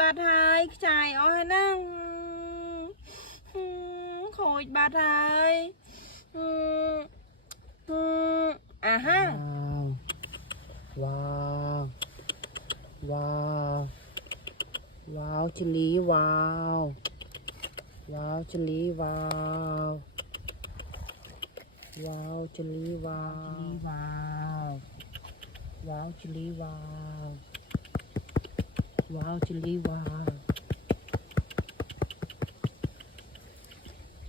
บาดหายจ่ายเอาให้นั่งโคตรบาดหายอ่ะฮะว้าวว้าวว้าวชิลีว้าวว้าวชิลีว้าวว้าวชิลีว้าวว้าวว้าวชิลีว้าวว้าวชิลีว้าว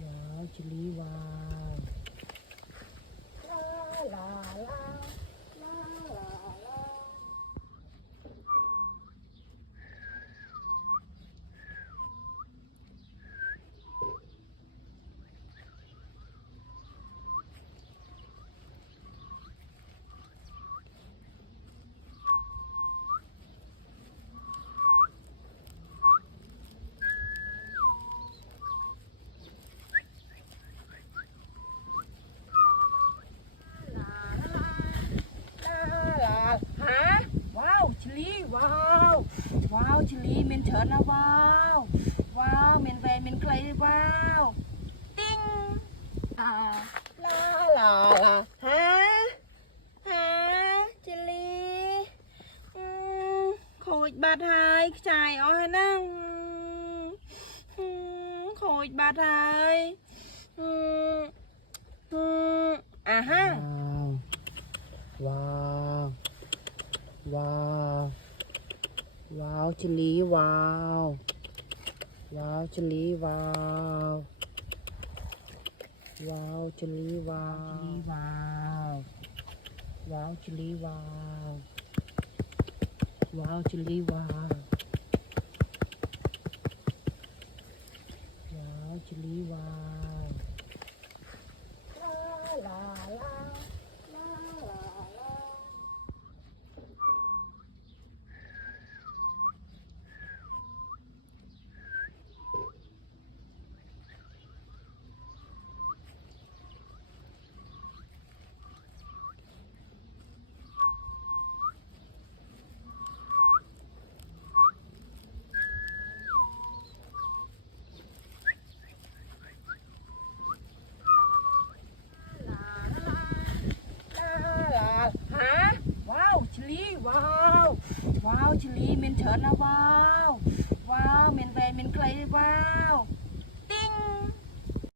ว้าวชิลีว้าวลาลาลาลาลา ฮะว้าวชิลีว้าวว้าวชิลีเมนเฉินนะว้าวว้าวเมนแวนเมนใครว้าวติ้งลาลาลาฮะฮะชิลีโคตรบาดหายจ่ายเอาให้นั่งโคตรบาดหายอ่ะฮะว้าวว้าวว้าวชิลีว้าวว้าวชิลีว้าวว้าวชิลีว้าวว้าวชิลีว้าวว้าวชิลีว้าวว้าวชิลีว้าวลาลาลาลาลา ฮะว้าวชิลีว้าวว้าวชิลีเมนเฉินนะว้าวว้าวเมนแวนเมนใครว้าว